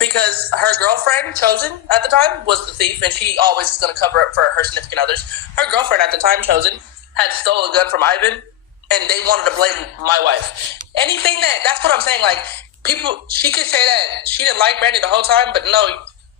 Because her girlfriend, Chosen, at the time, was the thief, and she always is going to cover up for her significant others. Her girlfriend at the time, Chosen, had stole a gun from Ivan, and they wanted to blame my wife. Anything that's what I'm saying, like, people, she could say that she didn't like Brandy the whole time, but no,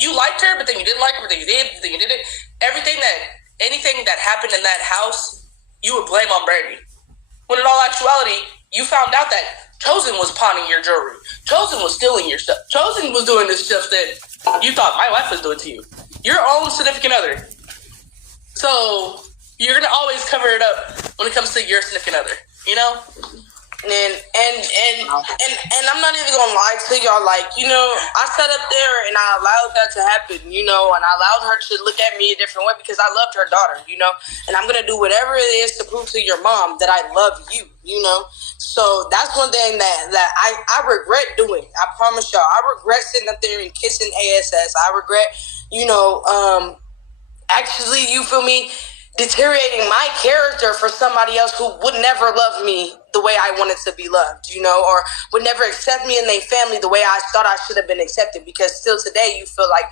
you liked her, but then you didn't like her, but then you did, but then you didn't. Anything that happened in that house, you would blame on Brandy. When in all actuality, you found out that Chosen was pawning your jewelry. Chosen was stealing your stuff. Chosen was doing this stuff that you thought my wife was doing to you. Your own significant other. So you're gonna always cover it up when it comes to your significant other, you know? And I'm not even gonna lie to y'all, like, you know, I sat up there and I allowed that to happen, you know, and I allowed her to look at me a different way because I loved her daughter, you know, and I'm gonna do whatever it is to prove to your mom that I love you, you know. So that's one thing that I regret doing. I promise y'all, I regret sitting up there and kissing ASS. I regret, you know, actually, you feel me, deteriorating my character for somebody else who would never love me the way I wanted to be loved, you know, or would never accept me in their family the way I thought I should have been accepted, because still today you feel like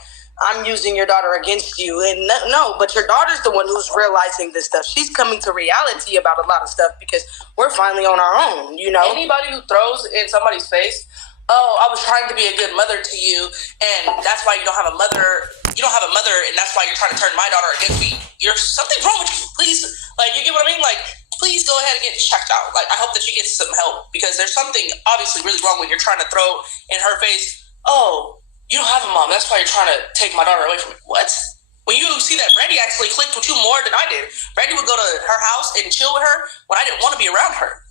I'm using your daughter against you. And no, but your daughter's the one who's realizing this stuff. She's coming to reality about a lot of stuff because we're finally on our own, you know. Anybody who throws in somebody's face, oh, I was trying to be a good mother to you, and that's why you don't have a mother, and that's why you're trying to turn my daughter against me. Something's wrong with you. Please, like, you get what I mean? Like, please go ahead and get checked out. Like, I hope that she gets some help, because there's something obviously really wrong when you're trying to throw in her face, oh, you don't have a mom, that's why you're trying to take my daughter away from me. What? When you see that Brandy actually clicked with you more than I did. Brandy would go to her house and chill with her when I didn't want to be around her.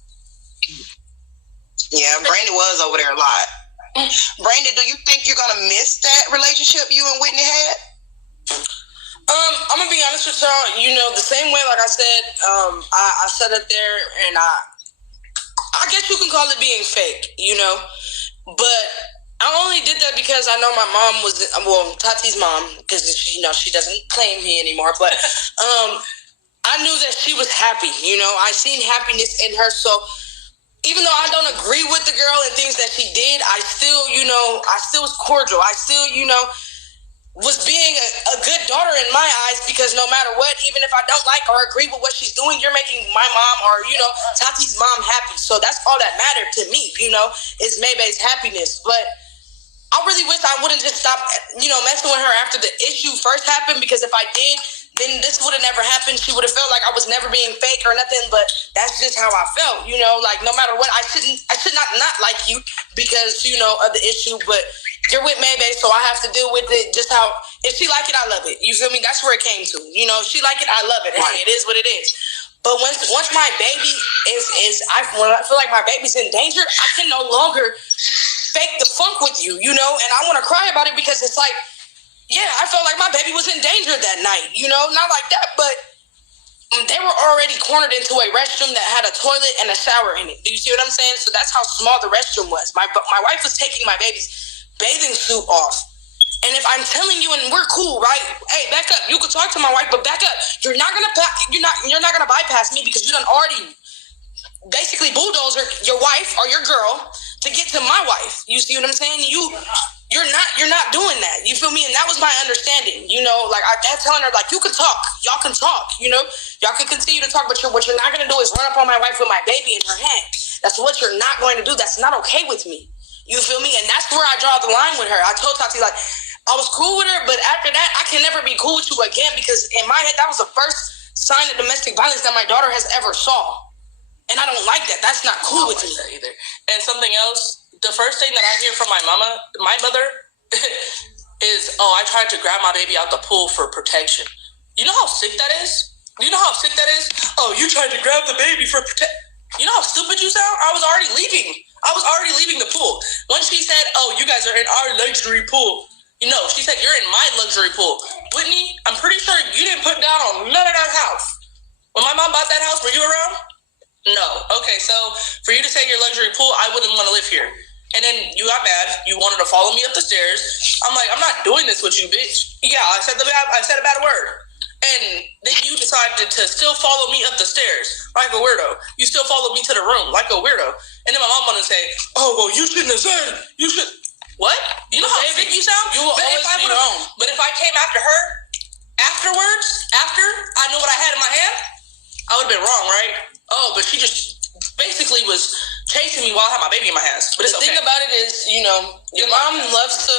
Yeah, Brandy was over there a lot. Brandy, do you think you're going to miss that relationship you and Whitney had? I'm going to be honest with y'all, you know, the same way, like I said, I sat up there and I guess you can call it being fake, you know, but I only did that because I know my mom was, well, Tati's mom, because, you know, she doesn't claim me anymore, but I knew that she was happy, you know, I seen happiness in her, so even though I don't agree with the girl and things that she did, I still, you know, I still was cordial, I still, you know, was being a good daughter in my eyes, because no matter what, even if I don't like or agree with what she's doing, you're making my mom or, you know, Tati's mom happy. So that's all that mattered to me, you know, is Maybay's happiness. But I really wish I wouldn't just stop, you know, messing with her after the issue first happened, because if I did, then this would have never happened. She would have felt like I was never being fake or nothing, but that's just how I felt, you know, like no matter what, I should not like you because, you know, of the issue, but you're with Maybay, so I have to deal with it just how, if she like it, I love it. You feel me? That's where it came to. You know, if she like it, I love it. Hey, it is what it is. But once my baby when I feel like my baby's in danger, I can no longer fake the funk with you, you know, and I want to cry about it because it's like, yeah, I felt like my baby was in danger that night, you know, not like that, but they were already cornered into a restroom that had a toilet and a shower in it. Do you see what I'm saying? So that's how small the restroom was. My wife was taking my baby's bathing suit off. And if I'm telling you and we're cool, right? Hey, back up. You could talk to my wife, but back up. You're not gonna bypass me because you done already basically bulldozer your wife or your girl to get to my wife. You see what I'm saying? You're not doing that. You feel me? And that was my understanding. You know, like I kept telling her, like, you can talk. Y'all can talk. You know, y'all can continue to talk, but what you're not gonna do is run up on my wife with my baby in her hand. That's what you're not going to do. That's not okay with me. You feel me? And that's where I draw the line with her. I told Tati, like, I was cool with her, but after that, I can never be cool with you again, because in my head, that was the first sign of domestic violence that my daughter has ever saw. And I don't like that. That's not cool with me. That either. And something else, the first thing that I hear from my mother, is, oh, I tried to grab my baby out the pool for protection. You know how sick that is? You know how sick that is? Oh, you tried to grab the baby for protection. You know how stupid you sound? I was already leaving the pool. Once she said, oh, you guys are in our luxury pool. You know, she said, you're in my luxury pool. Whitney, I'm pretty sure you didn't put down on none of that house. When my mom bought that house, were you around? No. Okay, so for you to say your luxury pool, I wouldn't want to live here. And then you got mad. You wanted to follow me up the stairs. I'm like, I'm not doing this with you, bitch. Yeah, I said a bad word. And then you decided to still follow me up the stairs like a weirdo. You still followed me to the room like a weirdo. And then my mom wanted to say, oh, well, you shouldn't have said. You should. What? You know how Baby, sick you sound? you will always be wrong. But if I came after her, after I knew what I had in my hand, I would have been wrong, right? Oh, but she just basically was chasing me while I had my baby in my hands. But the thing about it is, you know, your mom loves to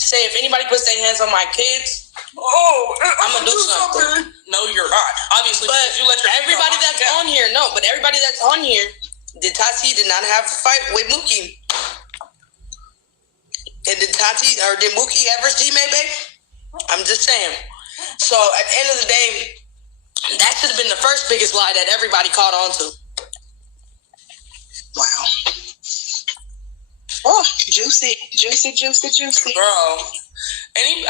say, if anybody puts their hands on my kids, I'm gonna do something. No, you're not. Obviously, but because you let your everybody that's on here, everybody that's on here, Tati did not have a fight with Mookie. And did Mookie ever see Maybe? I'm just saying. So at the end of the day, that should have been the first biggest lie that everybody caught on to. Wow. Oh, juicy. Bro, any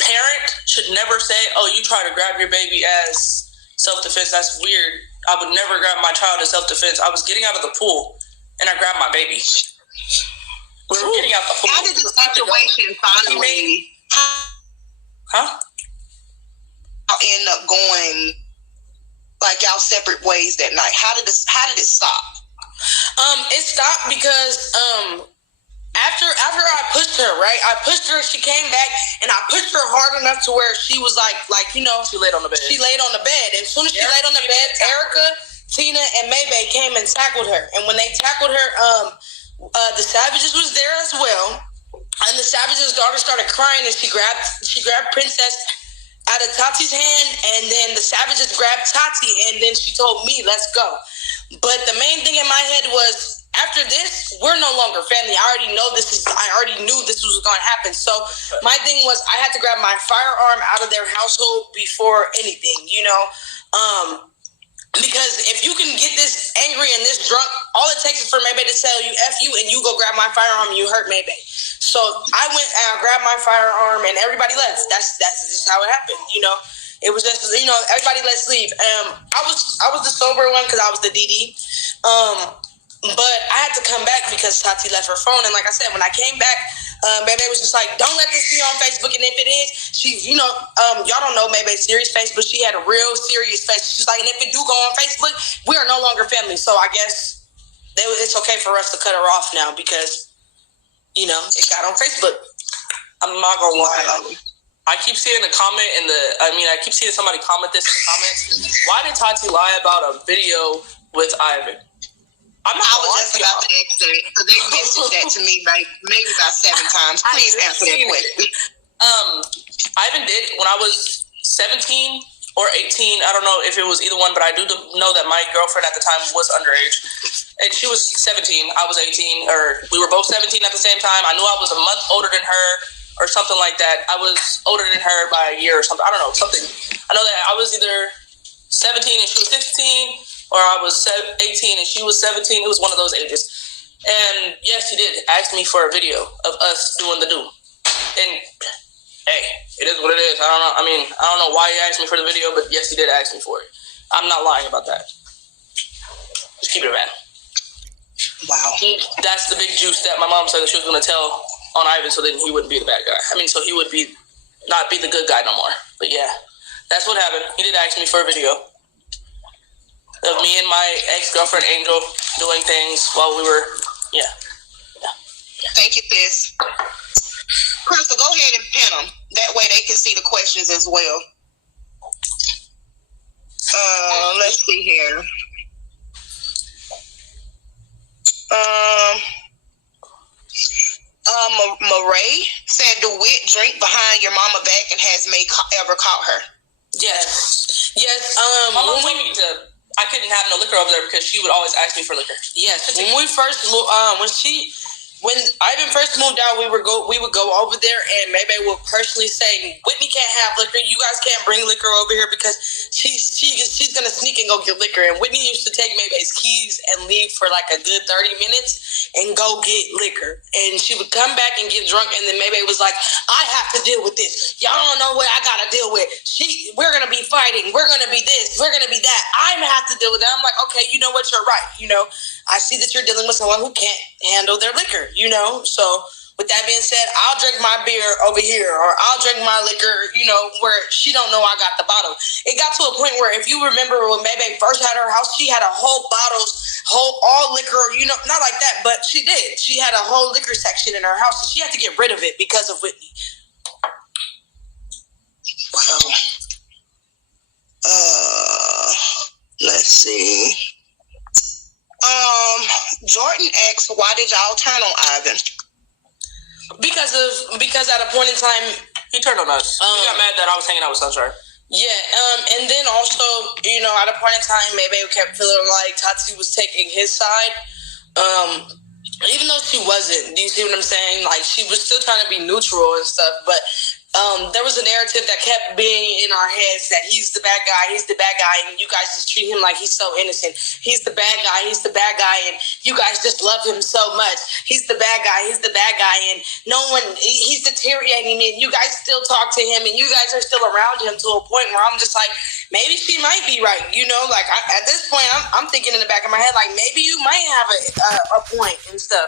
parent should never say, oh, you try to grab your baby as self-defense. That's weird. I would never grab my child as self-defense. I was getting out of the pool, and I grabbed my baby. We were getting out the pool. How did the situation finally... Huh? End up going like y'all separate ways that night? How did it stop? It stopped because after I pushed her, right? I pushed her, she came back, and I pushed her hard enough to where she was like you know, she laid on the bed. She laid on the bed, and as soon as she laid on the bed, Erica, Tina, and Maybay came and tackled her. And when they tackled her, the Savages was there as well. And the Savage's daughter started crying, and she grabbed Princess out of Tati's hand, and then the Savages grabbed Tati, and then she told me, let's go. But the main thing in my head was, after this, we're no longer family. I already knew this was going to happen. So my thing was, I had to grab my firearm out of their household before anything, you know? Because if you can get this angry and this drunk, all it takes is for Maybay to tell you F you, and you go grab my firearm and you hurt Maybay. So I went and I grabbed my firearm and everybody left. That's just how it happened, you know. It was just, you know, everybody let's leave. I was the sober one because I was the DD. But I had to come back because Tati left her phone. And like I said, when I came back, Maybay was just like, don't let this be on Facebook. And if it is, she, you know, y'all don't know Maybay's serious face, but she had a real serious face. She's like, and if it do go on Facebook, we are no longer family. So I guess it's okay for us to cut her off now because, you know, it got on Facebook. I'm not gonna lie. I keep seeing a comment I keep seeing somebody comment this in the comments. Why did Tati lie about a video with Ivan? I was just about to ask that because they mentioned that to me maybe about 7 times. Please answer that question. Ivan did when I was 17 or 18. I don't know if it was either one, but I do know that my girlfriend at the time was underage. And she was 17. I was 18. Or we were both 17 at the same time. I knew I was a month older than her or something like that. I was older than her by a year or something. I don't know, something. I know that I was either 17 and she was 16, or I was 18 and she was 17. It was one of those ages. And yes, he did ask me for a video of us doing the do. And hey, it is what it is. I don't know. I mean, I don't know why he asked me for the video, but yes, he did ask me for it. I'm not lying about that. Just keep it around. Wow. That's the big juice that my mom said that she was going to tell on Ivan, so then he wouldn't be the bad guy. I mean, so he would not be the good guy no more. But yeah, that's what happened. He did ask me for a video of me and my ex-girlfriend Angel doing things while we were, yeah. Thank you, sis. Crystal, go ahead and pin them. That way they can see the questions as well. Let's see here. Marae said DeWitt drink behind your mama back and has May ever caught her. Yes. My mom told me I couldn't have no liquor over there because she would always ask me for liquor. Yes. When we first moved, when Ivan first moved out, we would go over there, and Maybay would personally say, Whitney can't have liquor. You guys can't bring liquor over here because she's gonna sneak and go get liquor. And Whitney used to take Maybay's keys and leave for like a good 30 minutes and go get liquor. And she would come back and get drunk, and then Maybay was like, I have to deal with this. Y'all don't know what I gotta deal with. We're gonna be fighting. We're gonna be this. We're gonna be that. I'm gonna have to deal with that. I'm like, okay, you know what? You're right. You know, I see that you're dealing with someone who can't handle their liquor, you know? So With that being said, I'll drink my beer over here, or I'll drink my liquor, where she don't know I got the bottle. It got to a point where, if you remember when Maybe first had her house, she had a whole all liquor, not like that, but she did. She had a whole liquor section in her house, and she had to get rid of it because of Whitney. Well, let's see. Jordan asked, why did y'all turn on Ivan? Because at a point in time, he turned on us. He got mad that I was hanging out with Sunshine. Yeah, and then also, at a point in time, maybe we kept feeling like Tati was taking his side. Even though she wasn't. Do you see what I'm saying? Like, she was still trying to be neutral and stuff, but there was a narrative that kept being in our heads that he's the bad guy, and you guys just treat him like he's so innocent. He's the bad guy, and you guys just love him so much. He's the bad guy, and he's deteriorating, and you guys still talk to him, and you guys are still around him to a point where I'm just like, maybe she might be right, at this point, I'm thinking in the back of my head, like, maybe you might have a point and stuff.